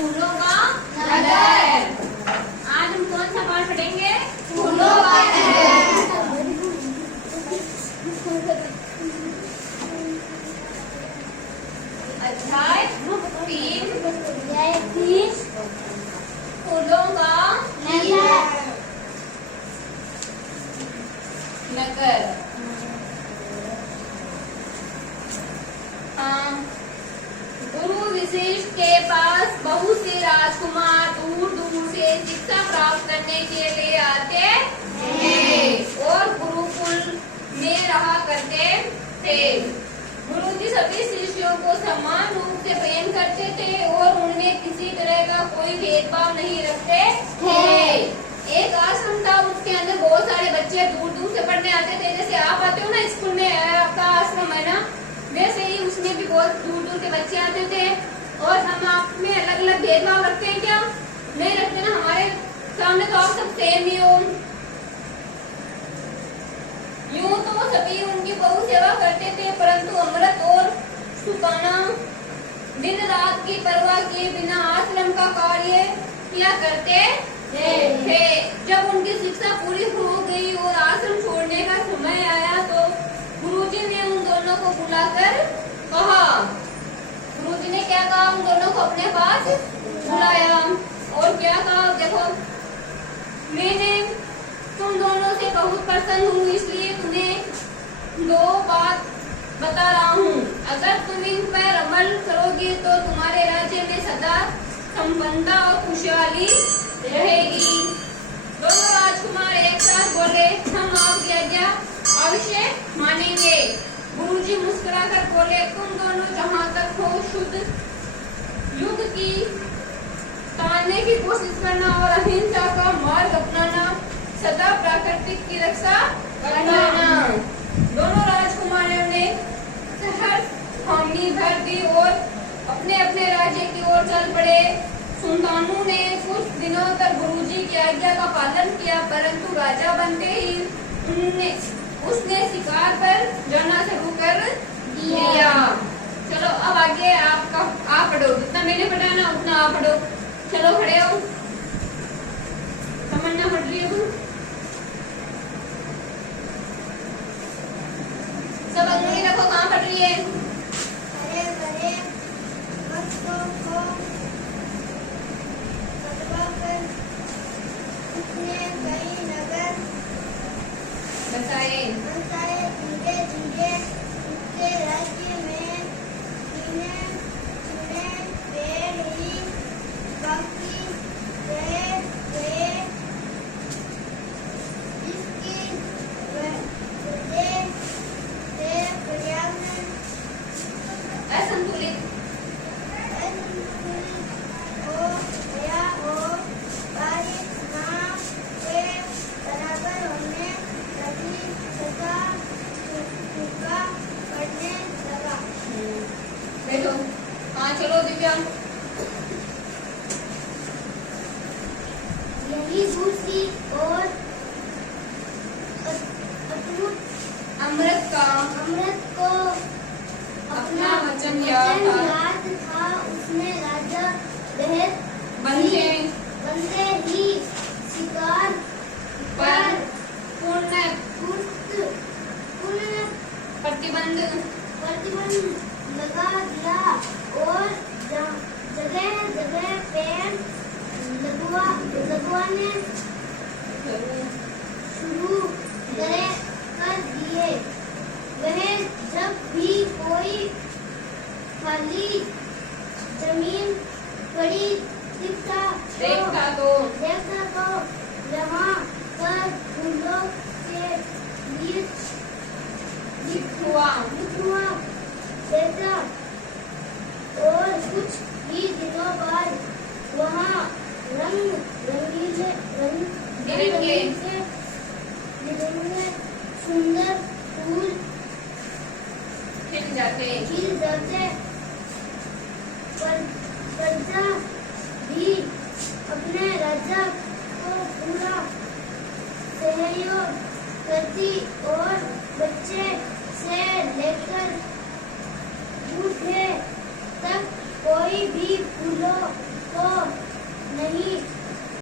फूलों का नगर। आज हम कौन सा पाठ पढ़ेंगे? फूलों का नगर। अध्याय 3 फूलों का नगर। गुरु वशिष्ठ के पास बहुत से राजकुमार दूर दूर से शिक्षा प्राप्त करने के लिए आते थे और गुरुकुल में रहा करते थे। गुरु जी सभी शिष्यों को समान रूप से प्रेम करते थे और उनमें किसी तरह का कोई भेदभाव नहीं रखते थे। एक आश्रम था, उसके अंदर बहुत सारे बच्चे दूर दूर से पढ़ने आते थे। जैसे आप आते हो ना स्कूल में, आपका आश्रम है ना, वैसे ही उसमें भी बहुत दूर दूर के बच्चे आते थे। और हम आप में अलग अलग भेदभाव रखते हैं क्या? नहीं रखते ना। हमारे सामने तो आप सब सेम ही हो। यूं तो सभी उनकी बहुत सेवा करते थे, परंतु अमृत और सुकाना दिन रात की परवाह किए बिना आश्रम का कार्य किया करते थे। जब उनकी शिक्षा पूरी हो गई और आश्रम छोड़ने का समय आया तो गुरुजी ने उन दोनों को बुलाकर कहा। गुरुजी ने क्या कहा? उन दोनों को अपने पास बुलाया और क्या कहा? देखो, मैंने तुम दोनों से बहुत प्रसन्न हूँ, इसलिए तुम्हें 2 बात बता रहा हूँ। अगर तुम इन पर अमल करोगे तो तुम्हारे राज्य में सदा संपन्नता और खुशहाली रहेगी। दोनों राजकुमार एक साथ बोले, हम आपकी आज्ञा अवश्य मानेंगे। गुरुजी मुस्कुराकर बोले, तुम दोनों जहाँ तक हो शुद्ध युग की टालने की कोशिश करना और अहिंसा का मार्ग अपनाना, सदा प्राकृतिक की रक्षा करना। दोनों राजकुमारों ने सहर्ष हामी भर दी और अपने अपने राज्य की ओर चल पड़े। सुल्तानों ने कुछ दिनों तक गुरुजी की आज्ञा का पालन किया, परंतु राजा बनते ही उसने शिकार पर जाना शुरू कर दिया। चलो अब आगे आप पढ़ो, जितना मैंने पढ़ा ना उतना आप पढ़ो। चलो खड़े हो, तमन्ना पढ़ रही हो, सब अंगुली रखो। कहाँ पढ़ रही है? हरे भरे वृक्षों को कटवाकर उसने कई नगर बसाए। धीरे धीरे उसके राज्य में गिने चुने पेड़ ही बाकी रह गए। इसकी वजह से पर्यावरण असंतुलित हो गया और बारिश ना के बराबर होने लगी तथा सूखा पड़ने लगा। बैठो। हाँ चलो दिव्या। यही दूसरी और अटूट अमृत को अपना वचन याद था। उसने राजा बनते ही शिकार पर पूर्ण प्रतिबंध लगा दिया और जगह जगह पेड़ लगवाने शुरू कर दिए। वह जब भी कोई खाली जमीन पड़ी देखता तो यहाँ पर फूलों के बीच बिखरुआ देता और कुछ ही दिनों बाद वहाँ रंग बिरंगे सुंदर फूल खिल जाते। प्रजा भी अपने राजा को पूरा सहयोग करती और बच्चे से लेकर बूढ़े तक कोई भी फूलों